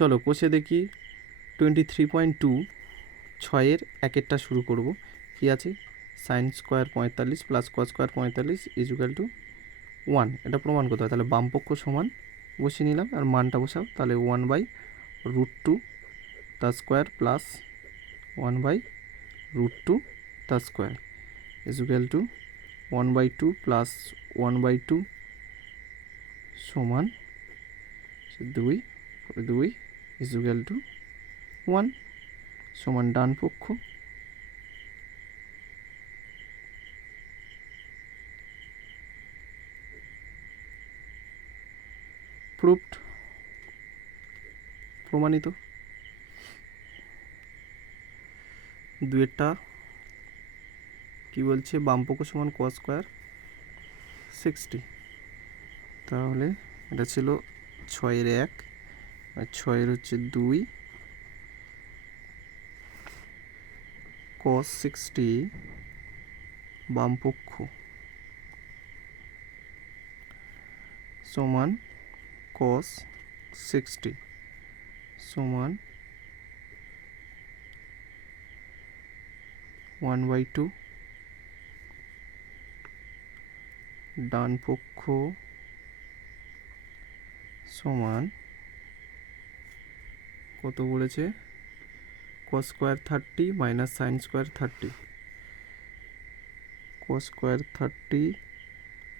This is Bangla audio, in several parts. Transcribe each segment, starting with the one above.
চলো কোষে দেখি 23.2 ছয়ের একেরটা শুরু করব। কি আছে? Sine square 45 plus cos square 45 is equal to 1। এটা প্রমাণ করতে হয়। তাহলে বামপক্ষ সমান বসিয়ে নিলাম, আর মানটা বসাও। তাহলে 1/√2 তার স্কোয়ার প্লাস 1/√2 তার স্কোয়ার ইজুকাল টু 1/2 প্লাস 1/2 সমান 2 ইজুকাল টু 1 সমান ডান পক্ষ প্রুভড, প্রমাণিত। দুয়েরটা কি বলছে? বামপক্ষ সমান cos স্কোয়ার 60। তাহলে এটা ছিল 6-এর 1 আর 6-এর হচ্ছে 2 cos 60 বামপক্ষ সমান cos 60 সমান 1/2 ডান পক্ষ সমান কত বলেছে? cos square 30 minus sine square 30, cos square 30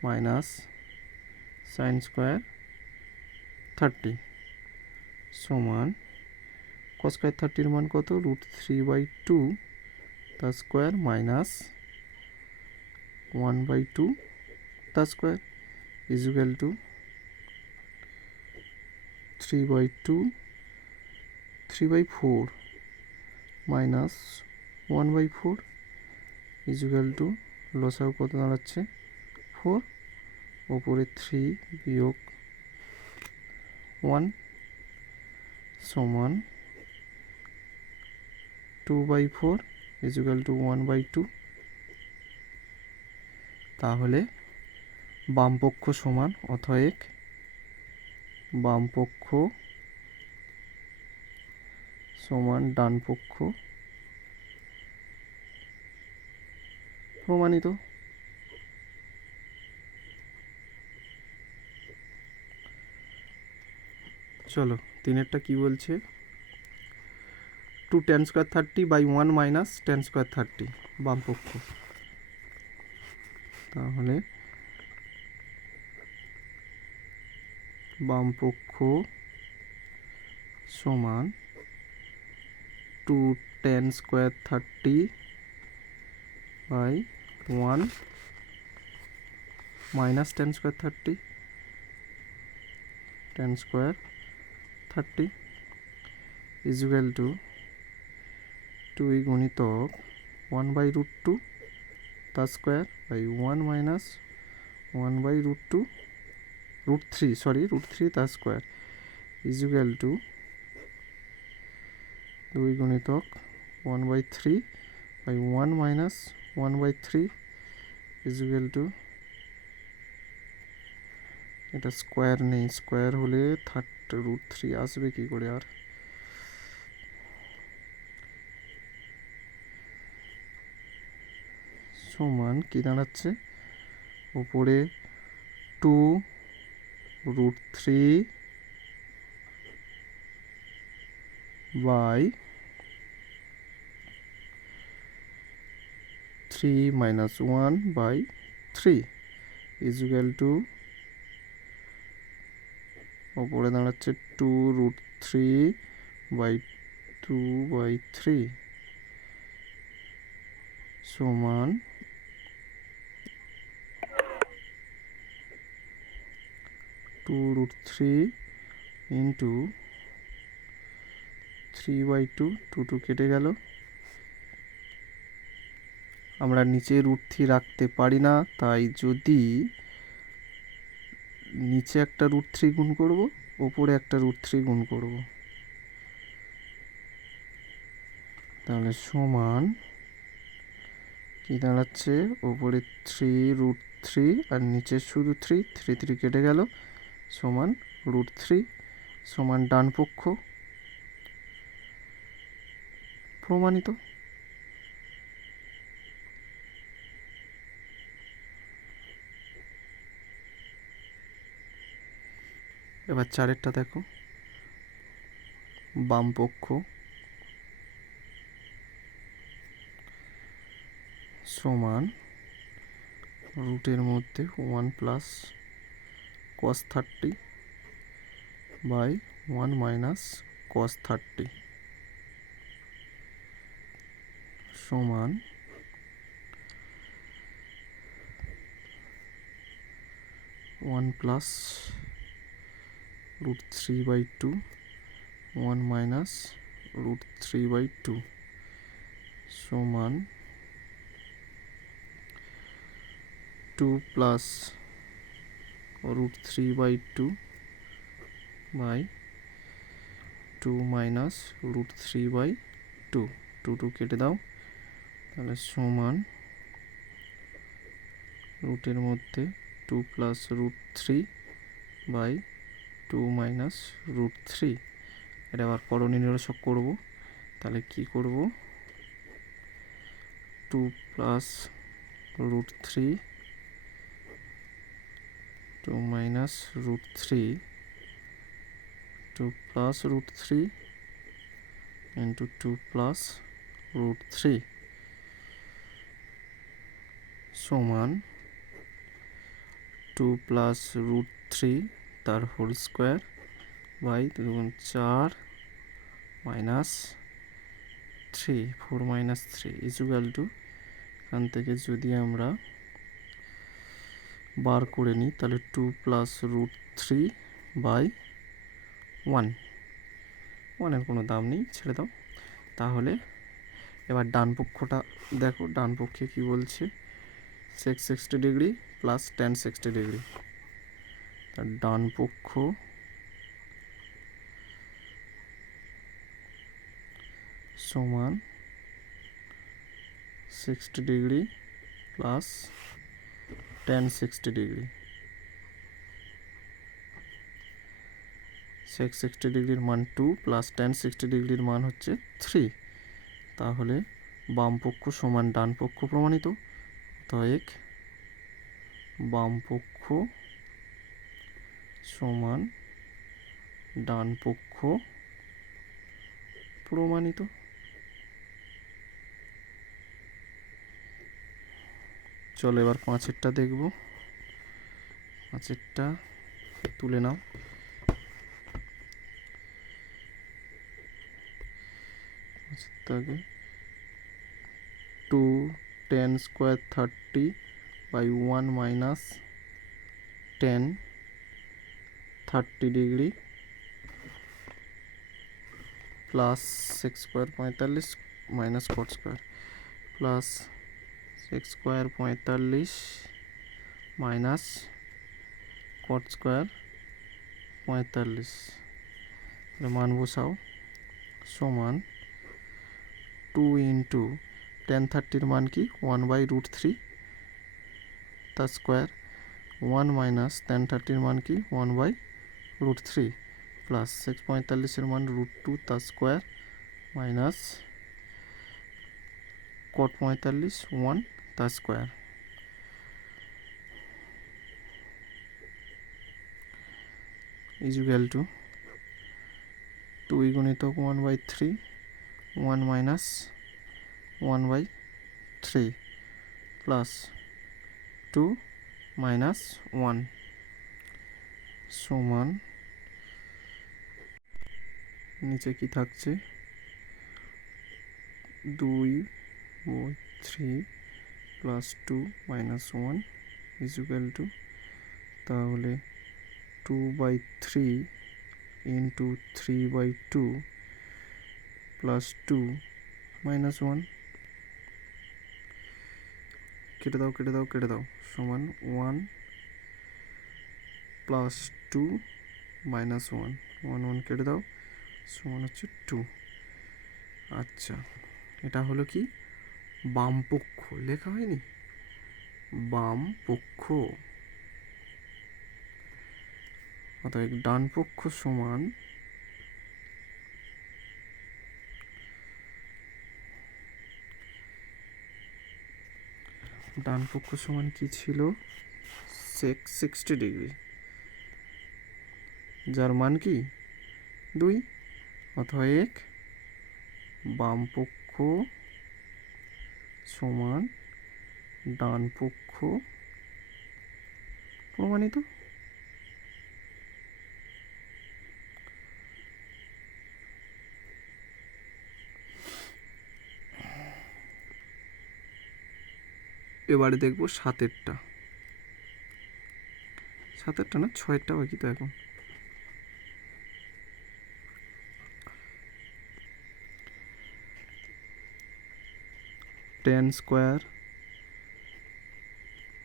minus sine square 30 সমান cos স্কোয়ার 30-এর মান কত? √3/2 তার স্কোয়ার মাইনাস 1/2 তার square is equal to 3/2 3/4 minus 1/4 is equal to লসাগু কত দাঁড়াচ্ছে? 4, ওপরে 3 বিয়োগ 1 সমান 2/4 ইজুকাল টু 1/2। তাহলে বামপক্ষ সমান, অতএব বামপক্ষ সমান ডান পক্ষ, প্রমাণিত। চলো তিনেরটা কি বলছে? 2 tan square 30/1 minus tan square 30 বামপক্ষ। তাহলে বামপক্ষ সমান 2 tan square 30/1 minus tan square 30 tan square 30 is equal to 2 গুণিতক 1/√2 তার স্কোয়ার বাই 1 মাইনাস 1/√2 √3 তার স্কোয়ার ইজুকাল টু 2 গুণিতক 1/3 বাই 1 মাইনাস 1/3 ইজুকাল টু, এটা স্কোয়ার নেই, স্কোয়ার হলে √3 আসবে কি করে? আর সমান কি দাঁড়াচ্ছে? উপরে 2√3 বাই 3 মাইনাস 1/3 ইজুকাল টু, ওপরে দাঁড়াচ্ছে 2√3/2/3 সমান 2√3 ইন্টু 3/2, 2 কেটে গেল। আমরা নিচে √3 রাখতে পারি না, তাই যদি নিচে একটা √3 গুণ করব, ওপরে একটা √3 গুণ করব, তাহলে সমান কি দাঁড়াচ্ছে? ওপরে 3√3 আর নিচে শুধু 3 কেটে গেল, সমান √3 সমান ডান পক্ষ প্রমাণিত। এবার 4-এরটা দেখো, বাম পক্ষ সমান রুটের মধ্যে 1 plus cos 30 by 1 minus cos 30 সমান 1 plus root 3 by 2 1 minus root 3 by 2 সমান 2 plus root 3 by 2 by 2 minus root 3 by 2 2 কেটে দাও, তাহলে সমান রুটের মধ্যে 2 plus root 3 by 2 minus root 3। এটা আবার করণীয় নিরসক করব, তাহলে কি করব, 2 plus root 3 2 minus root 3 2 plus root 3 into 2 plus root 3 সমান 2 plus root 3 তার whole square by 4 minus 3 4 minus 3 equal to, এখান থেকে যদি আমরা বার করে নিই তাহলে 2 প্লাস রুট 3 বাই 1 1-এর কোনো দাম নেই, ছেড়ে দাও। তাহলে এবার ডান পক্ষটা দেখো, ডান পক্ষে কি বলছে, sec 60 degree plus tan 60 degree. তার ডান পক্ষ সমান 60 degree plus tan 60 degree. sec 60 ডিগ্রির মান 2 প্লাস tan 60 ডিগ্রির মান হচ্ছে 3। তাহলে বাম পক্ষ সমান ডান পক্ষ প্রমাণিত। অতএব বাম পক্ষ সমান ডান পক্ষ প্রমাণিত। চলো এবার 5-এরটা দেখব। 5-এরটা তুলে নাও। আগে 2 tan square 30 by 1 minus tan 30 degree plus 6 square 45 minus cot square plus 6 square 45 minus cot square 45, মান বসাও, সমান 2 ইন্টু tan 30-র মান কি 1 বাই রুট 3 তার স্কোয়ার 1 মাইনাস tan 30-র মান কি 1 বাই রুট 3 প্লাস 6 45-এর মান রুট 2 তার স্কোয়ার মাইনাস cot 45 1 তার স্কোয়ার। ইকুয়াল টু 2 গুণিতক 1 by 3 1 minus 1 by 3 plus 2 minus 1 সমান, নিচে কি থাকছে, 2/3 প্লাস 2 মাইনাস 1 ইকুয়াল টু, তাহলে 2/3 ইন্টু 3/2 প্লাস 2 মাইনাস 1, কেটে দাও কেটে দাও কেটে দাও, সমান 1 প্লাস 2 মাইনাস 1 1 1 কেটে দাও, সমান হচ্ছে 2। আচ্ছা, এটা হলো কি বাম পক্ষ, লেখা হয়নি, বাম পক্ষ। অতএব ডান পক্ষ সমান ডান পক্ষ সমান কি ছিল, 60 ডিগ্রি, যার মান কি 2। অতএব বাম পক্ষ সমান ডান পক্ষ প্রমাণিত। এবারে দেখবো সাতেরটা না, 6টা বাকি তো এখন। tan square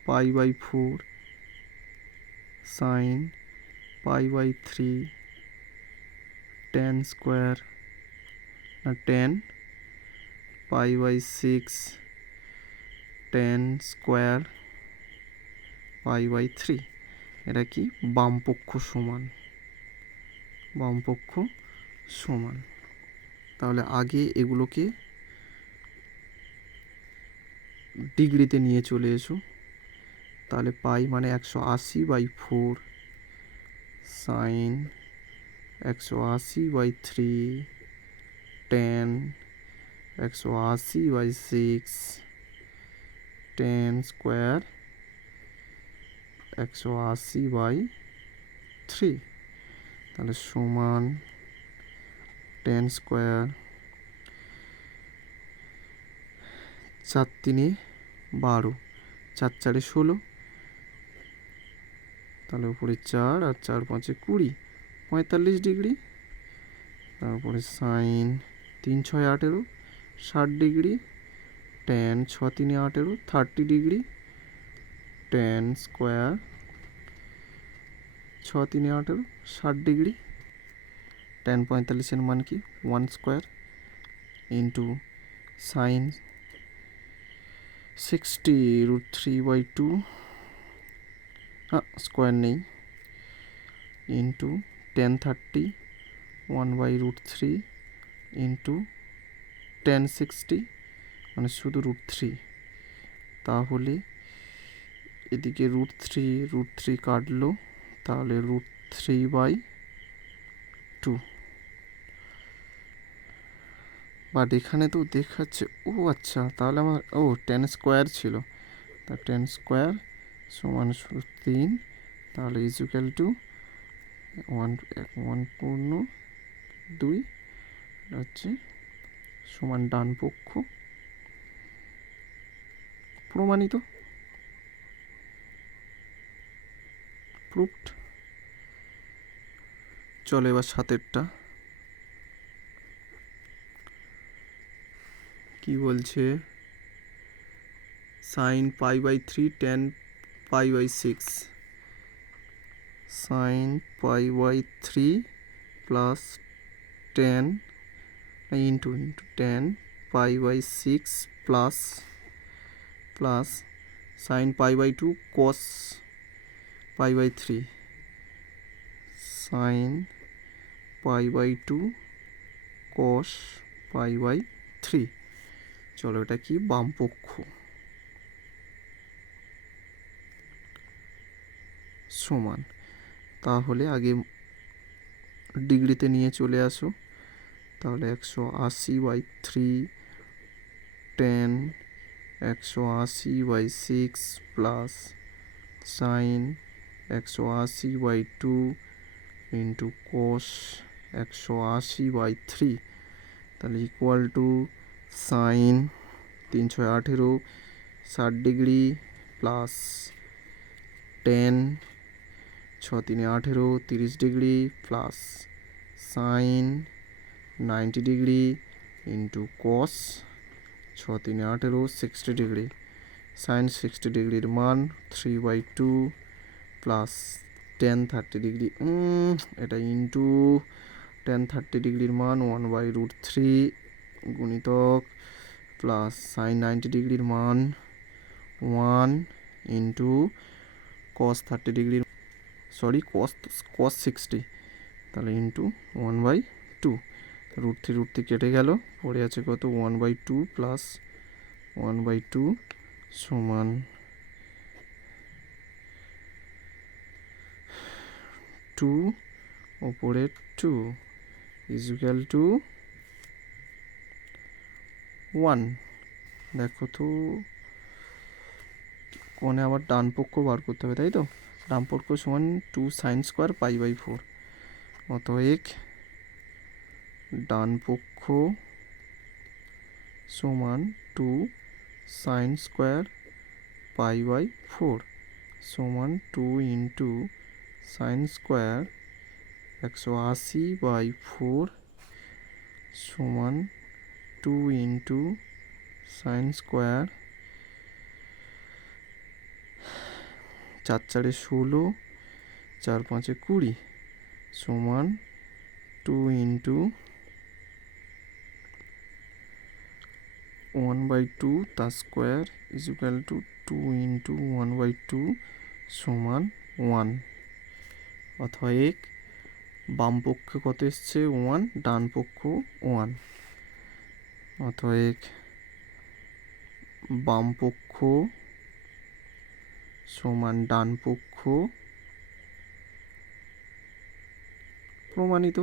π/4 sin π/3 tan square না tan π/6 tan স্কোয়ার π/3। এটা কি বাম পক্ষ সমান। তাহলে আগে এগুলোকে ডিগ্রিতে নিয়ে চলে এসো। তাহলে পাই মানে 180/4 সাইন 180/3 tan 180/6 tan স্কোয়ার 180/3। তাহলে সমান tan স্কোয়ার 4 3 12 4 4 16, তাহলে উপরে 4 আর 4 5 20, 45 ডিগ্রি। তারপরে sine 3 6 18 60 degree, tan 6 3 18 30 degree, tan square 6 3 18 60 degree. tan 45-এর মান কি 1 স্কোয়ার ইন্টু সাইন 60 √3/2 স্কোয়ার নেই ইন্টু tan 30 1/√3 ইন্টু tan 60 মানে শুধু √3। তাহলে এদিকে √3 কাটলো, তাহলে √3/2। বাট এখানে তো দেখাচ্ছে, ও আচ্ছা, তাহলে আমার tan স্কোয়ার ছিল, তা tan স্কোয়ার সমান 3, তাহলে ইকুয়াল টু 1/2 হচ্ছে সমান ডান পক্ষ প্রমাণিত, প্রুভড। চলো এবার সাতেরটা কি বলছে, sine π/3 tan π/6 sine π/3 plus tan into tan π/6 plus sine π/2 cos π/3 sine π/2 cos π/3। চলো এটা কি বাম পক্ষ সমান। তাহলে আগে ডিগ্রিতে নিয়ে চলে আসো। তাহলে 180/3 tan 180/6 plus sine 180/2 into cos 180/3, তাহলে equal to sine 3 6 18 60 degree plus tan 6 3 18 30 degree plus sine 90 degree into cos 6 3 18 60 degree. Sine 60 ডিগ্রির মান 3/2 প্লাস tan 30 ডিগ্রি, এটা ইন্টু tan 30 ডিগ্রির মান 1/√3 গুণিতক প্লাস সাইন 90 ডিগ্রির মান 1 ইন্টু cos 30 ডিগ্রির cos 60, তাহলে ইন্টু 1/2। √3 কেটে গেল, পড়ে আছে কত 1/2 প্লাস 1/2 সমান 2 ওপরে 2 ইকুয়াল টু 1। দেখো তো কোণে আবার ডান পক্ষ বার করতে হবে, তাই তো? ডান পক্ষ সমান 2 সাইন স্কোয়ার পাই বাই 4। অতএব ডান পক্ষ সমান 2 সাইন স্কোয়ার পাই বাই 4 সমান 2 ইন্টু সাইন স্কোয়ার 180 বাই 4 সমান 2 ইন্টু সাইন স্কোয়ার 4 4 16 4 5 20 সমান 2 ইন্টু 1/2 তার স্কোয়ার ইকুয়াল টু 2 ইন্টু 1/2 সমান 1। অতএব বাম পক্ষে কত এসছে 1, ডান পক্ষ 1। অতএব বাম পক্ষ সমান ডান পক্ষ প্রমাণিত।